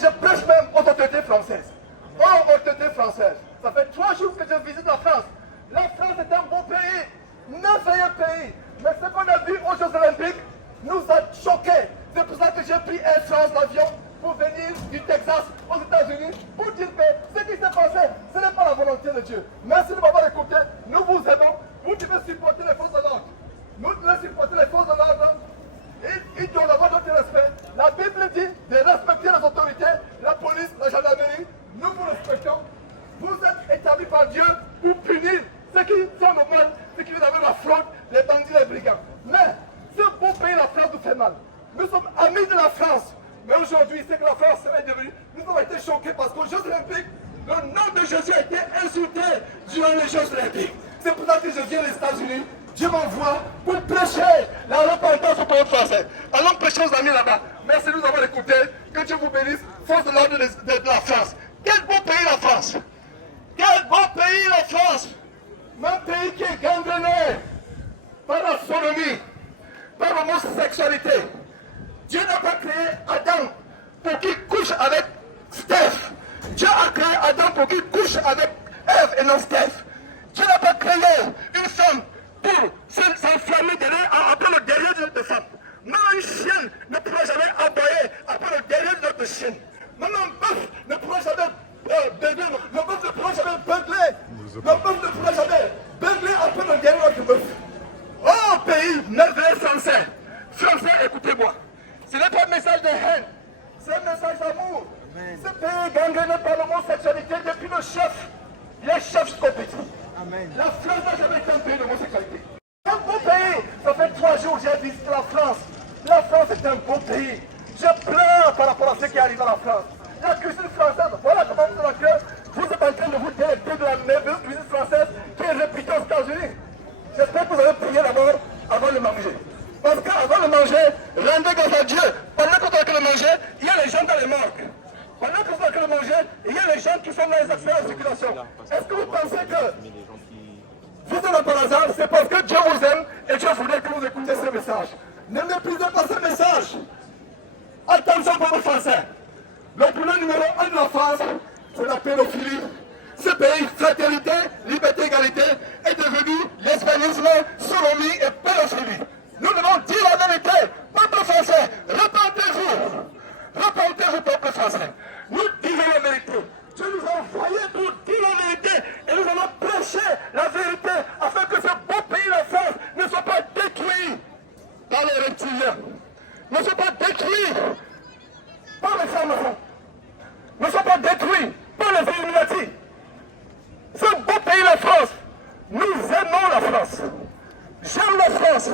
je prêche même aux autorités françaises. Aux autorités françaises. Ça fait 3 jours que je visite la France. La France est un beau pays, merveilleux pays. Mais ce qu'on a vu aux Jeux Olympiques nous a choqués. C'est pour ça que j'ai pris Air France l'avion pour venir du Texas aux États-Unis pour dire que ce qui s'est passé, ce n'est pas la volonté de Dieu. Merci de m'avoir écouté. Nous vous aimons. Vous devez supporter les forces de l'ordre. Nous devons supporter les forces de l'ordre. Ils doivent avoir notre respect. La Bible dit de respecter les autorités, la police, la gendarmerie. Nous vous respectons. Vous êtes établis par Dieu pour punir ceux qui sont au mal, ceux qui viennent avec la fraude, les bandits, les brigands. Mais ce beau pays, la France, nous fait mal. Nous sommes amis de la France. Mais aujourd'hui, c'est que la France est devenue. Nous avons été choqués parce qu'aux Jeux Olympiques, le nom de Jésus a été insulté durant les Jeux Olympiques. C'est pour ça que je viens des États-Unis. Dieu m'envoie pour prêcher la repentance au peuple français. Allons prêcher aux amis là-bas. Merci de nous avoir écoutés. Que Dieu vous bénisse. Force de l'ordre de la France. Quel beau pays la France. Quel beau pays la France. Un pays qui est gangréné par la sodomie, par l'homosexualité. Dieu n'a pas créé Adam pour qu'il couche avec Steph. Dieu a créé Adam pour qu'il couche avec Ève et non Steph. Dieu n'a pas créé une femme pour s'enflammer après le derrière de notre femme. Même une chienne ne pourra jamais aboyer après le derrière de notre chienne. Même un bœuf ne pourra jamais le bœuf ne pourra jamais beugler. Le bœuf ne pourra jamais beugler après le derrière de notre bœuf. Oh pays merveilleux français. Français, écoutez-moi. Ce n'est pas un message de haine, c'est un message d'amour. Ce pays est gangréné par l'homosexualité depuis le chef. Les chefs jusqu'au petit. La France n'a jamais été un pays d'homosexualité. Un beau pays. Ça fait 3 jours que j'ai visité la France. La France est un beau pays. Je pleure par rapport à ce qui arrive dans la France. La cuisine française, voilà comment vous êtes en train de vous délecter de la merveilleuse cuisine française qui est réputée aux États-Unis. J'espère que vous avez prié d'abord avant de manger. Parce qu'avant de manger, rendez grâce à Dieu. Pendant que vous êtes en train de manger, il y a les gens dans les morgues. Pendant que vous êtes en train de manger, il y a les gens qui sont dans les accidents de circulation. Est-ce que vous pensez que vous êtes là par hasard? C'est parce que Dieu vous aime et Dieu voulait que vous écoutiez ce message. Ne méprisez pas ce message. Attention pour vos Français. Le problème numéro 1 de la France, c'est la pédophilie. Ce pays, fraternité, liberté, égalité, est devenu lesbianisme, sodomie et pédophilie. Nous devons dire la vérité. Peuple français, repentez-vous. Repentez-vous, peuple français. Nous disons la vérité. Dieu nous a envoyés pour dire la vérité. Et nous allons prêcher la vérité afin que ce beau pays, la France, ne soit pas détruit par les reptiliens. Ne soit pas détruit par les francs-maçons. Ne soit pas détruit par les Illuminati. Ce beau pays, la France, nous aimons la France. J'aime la France.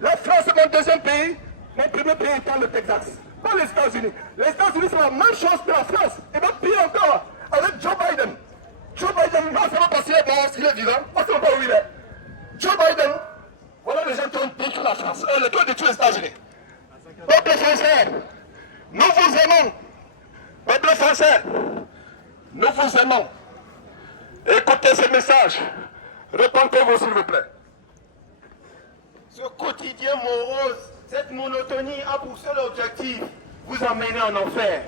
La France est mon deuxième pays. Mon premier pays étant le Texas. Pas les États-Unis. Les États-Unis, c'est la même chose que la France. Et même pire encore, avec Joe Biden. Joe Biden, non seulement parce qu'il est mort, qu'il est vivant, pas seulement pas où il est. Joe Biden, voilà les gens qui ont détruit la France. Qui ont détruit les États-Unis. Peuple français, nous vous aimons. Peuple français, nous vous aimons. Écoutez ce message. Repentez-vous, s'il vous plaît. Ce quotidien morose, cette monotonie a pour seul objectif vous emmener en enfer.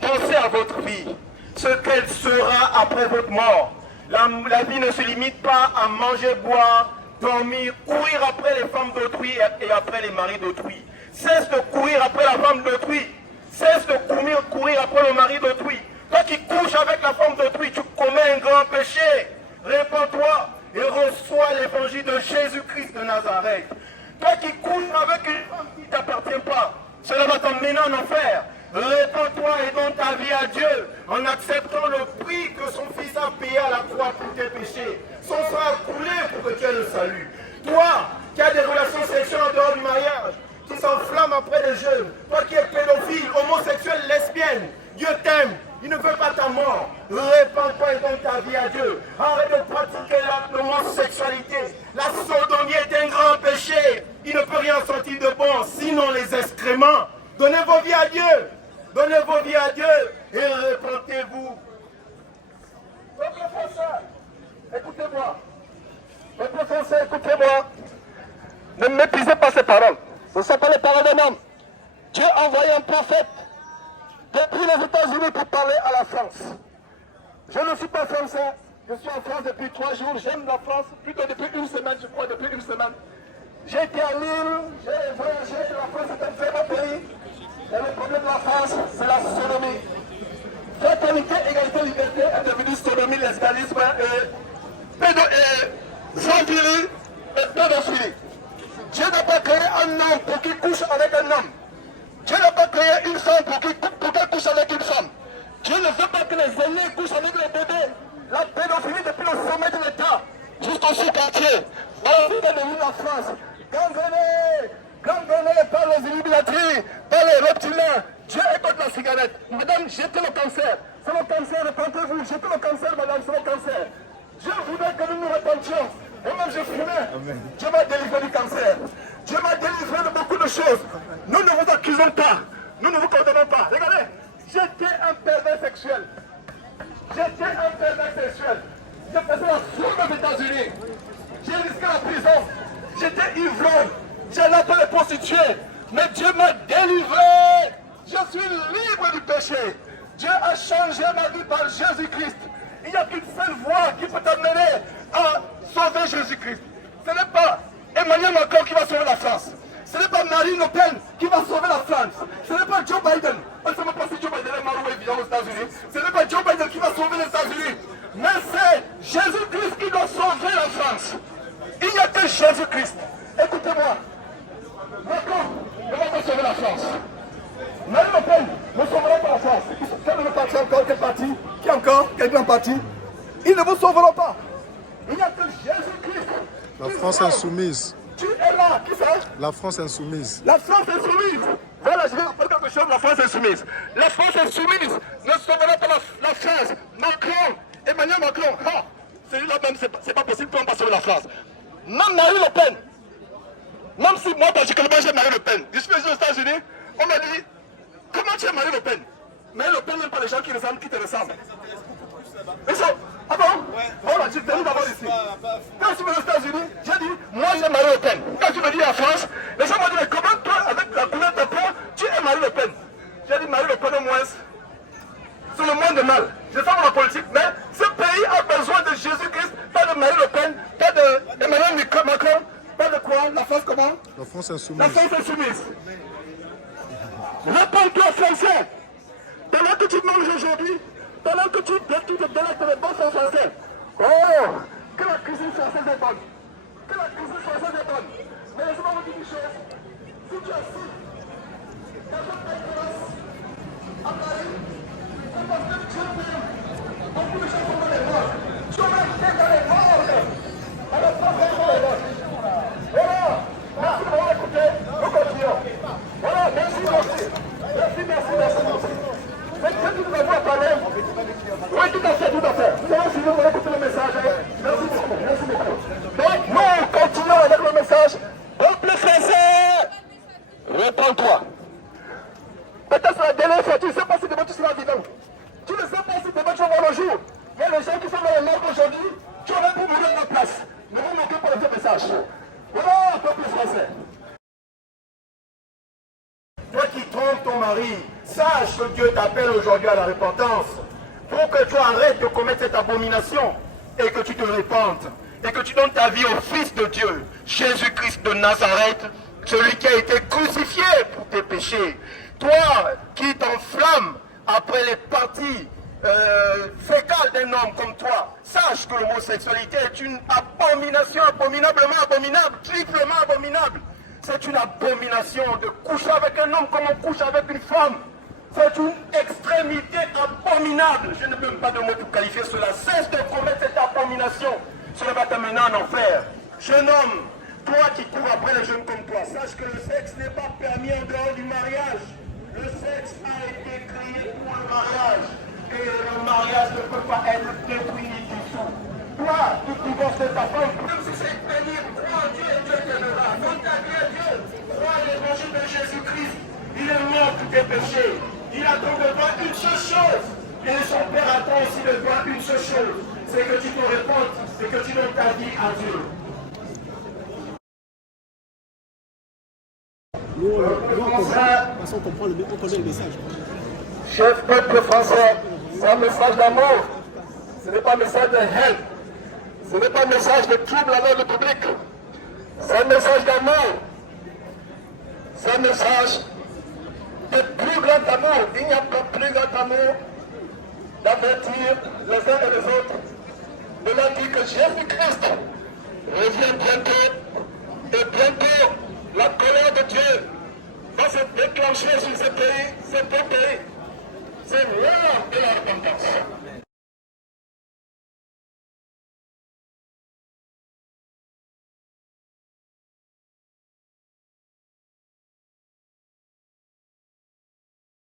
Pensez à votre vie, ce qu'elle sera après votre mort. La vie ne se limite pas à manger, boire, dormir, courir après les femmes d'autrui et après les maris d'autrui. Cesse de courir après la femme d'autrui. Cesse de courir après le mari d'autrui. Toi qui couches avec la femme d'autrui, tu commets un grand péché. Répands-toi et reçois l'évangile de Jésus-Christ de Nazareth. Toi qui couches avec une femme qui ne t'appartient pas, cela va t'emmener en enfer. Répands-toi et donne ta vie à Dieu en acceptant le prix que son Fils a payé à la croix pour tes péchés. Son sang a coulé pour que tu aies le salut. Toi qui as des relations sexuelles en dehors du mariage, qui s'enflamme après les jeunes, toi qui es pédophile, homosexuel, lesbienne, Dieu t'aime, il ne veut pas ta mort. Répands-toi et donne ta vie à Dieu. Arrête de pratiquer l'homosexualité. La sodomie est un grand péché. Il ne peut rien sortir de bon, sinon les excréments. Donnez vos vies à Dieu. Donnez vos vies à Dieu et repentez-vous. Peuple français, écoutez-moi. Peuple français, écoutez-moi. Ne méprisez pas ces paroles. Ce ne sont pas les paroles d'un homme. Dieu a envoyé un prophète depuis les États-Unis pour parler à la France. Je ne suis pas français, je suis en France depuis 3 jours, j'aime la France, plutôt depuis 1 semaine, je crois, depuis 1 semaine. J'ai été à Lille, j'ai voyagé, la France est un très beau pays. Et le problème de la France, c'est la sodomie. Fraternité, égalité, liberté est devenue sodomie, lesbianisme et zoophilie et pédophilie. Dieu n'a pas créé un homme pour qu'il couche avec un homme. Dieu n'a pas créé une femme pour qu'elle couche avec une femme. Dieu ne veut pas que les aînés couchent avec les bébés. La pédophilie depuis le sommet de l'État jusqu'au sous-quartier. Envie de devenir la France. Gangrenée par les Illuminati, par les reptiliens. Dieu est contre la cigarette. Madame, jetez le cancer. C'est le cancer, répentez-vous. Jetez le cancer, madame, c'est le cancer. Dieu voudrait que nous nous répentions. Moi-même, je fumais. Dieu m'a délivré du cancer. Dieu m'a délivré de beaucoup de choses. Nous ne vous accusons pas. Nous ne vous condamnons pas. Regardez, j'étais un pervers sexuel. J'étais un pervers sexuel. J'ai fait la foule aux États-Unis. J'ai risqué la prison. J'étais ivrogne. J'allais pour les prostituées. Mais Dieu m'a délivré. Je suis libre du péché. Dieu a changé ma vie par Jésus-Christ. Il n'y a qu'une seule voie qui peut t'amener à sauver Jésus-Christ. Ce n'est pas Emmanuel Macron qui va sauver la France. Ce n'est pas Marine Le Pen qui va sauver la France. Ce n'est pas Joe Biden. On ne sait même pas si Joe Biden est mort ou est vivant aux États-Unis. Ce n'est pas Joe Biden qui va sauver les États-Unis. Mais c'est Jésus-Christ qui doit sauver la France. Il n'y a que Jésus-Christ. Écoutez-moi. Macron ne va pas sauver la France. Marine Le Pen ne sauvera pas la France. Quel est le parti encore? Quel parti? Qui encore? Quel grand parti? Ils ne vous sauveront pas. Il n'y a que Jésus-Christ. La France insoumise. Tu es là, qui c'est? La France insoumise. La France insoumise. Voilà, je vais apprendre quelque chose de la France insoumise. La France insoumise ne sauvera pas la France. Macron, Emmanuel Macron, ah, celui-là même, c'est pas possible qu'on va sauver la France. Même Marine Le Pen, même si moi, particulièrement, j'ai Marine Le Pen, je suis aux États-Unis, on m'a dit, comment tu es Marine Le Pen? Marine Le Pen n'aime pas les gens qui te ressemblent. Ils sont, ah bon? Voilà, je viens d'abord ici. Quand je suis aux États-Unis, j'ai dit, moi j'ai Marine Le Pen. Quand tu me dis en France, les gens m'ont dit, mais comment toi, avec la couleur de peau, tu es Marine Le Pen? J'ai dit, Marine Le Pen au moins, c'est le moins de mal. Je fais la politique, mais ce pays a besoin de Jésus-Christ, pas de Marine Le Pen, pas de Emmanuel Macron, pas de quoi? La France comment? La France insoumise. La France insoumise. Réponds-toi français. Pendant que tu manges aujourd'hui, pendant que tu te délectes de bons français. Oh, que la cuisine française est bonne. Que la cuisine française est bonne. Mais laissez-moi vous dire une chose. Si tu es assis dans un pays de race, à Paris, c'est parce que Dieu t'aime. Beaucoup de gens sont dans les morts. Tu aurais été dans les morts. Alors, pas vraiment les morts. Voilà. Merci de m'avoir écouté. Nous continuons. Voilà, merci. Mais que tu nous avons parlé? Oui, tout à fait. Vous savez, si vous voulez écouter le message, merci beaucoup. Donc, nous continuons avec le message. Peuple français, réponds-toi. Peut-être c'est la dernière fois, tu ne sais pas si demain tu seras vivant. Tu ne sais pas si demain tu vas voir le jour. Il y a les gens qui sont dans les morts aujourd'hui, tu aurais pu mourir à la place. Ne vous moquez pas de ce message. Voilà, peuple français. Toi qui trompes ton mari, sache que Dieu t'appelle aujourd'hui à la repentance pour que tu arrêtes de commettre cette abomination et que tu te répandes et que tu donnes ta vie au Fils de Dieu, Jésus-Christ de Nazareth, celui qui a été crucifié pour tes péchés. Toi qui t'enflammes après les parties fécales d'un homme comme toi, sache que l'homosexualité est une abomination abominablement abominable, triplement abominable. C'est une abomination de coucher avec un homme comme on couche avec une femme. C'est une extrémité abominable. Je ne peux même pas de mots pour qualifier cela. Cesse de commettre cette abomination. Cela va t'amener en enfer. Jeune homme, toi qui cours après les jeunes comme toi, sache que le sexe n'est pas permis en dehors du mariage. Le sexe a été créé pour le mariage. Et le mariage ne peut pas être détruit ni dissous. Toi qui divorces de ta femme, même si c'est pénible, crois en Dieu et Dieu t'aimera. Donne ta vie à Dieu. Crois à l'évangile de Jésus-Christ. Il est mort pour tes péchés. Il attend de toi une seule chose. Et son Père attend aussi de toi une seule chose. C'est que tu te répondes et que tu donnes ta vie à Dieu. Nous, on connaît le message. Chef peuple français, c'est un message d'amour. Ce n'est pas un message de haine. Ce n'est pas un message de trouble à l'ordre public. C'est un message d'amour. C'est un message de plus grand amour. Il n'y a pas plus grand amour d'avertir les uns et les autres, de leur dire que Jésus-Christ revient bientôt. Et bientôt, la colère de Dieu va se déclencher sur ce pays, c'est ton pays. C'est l'heure de la repentance.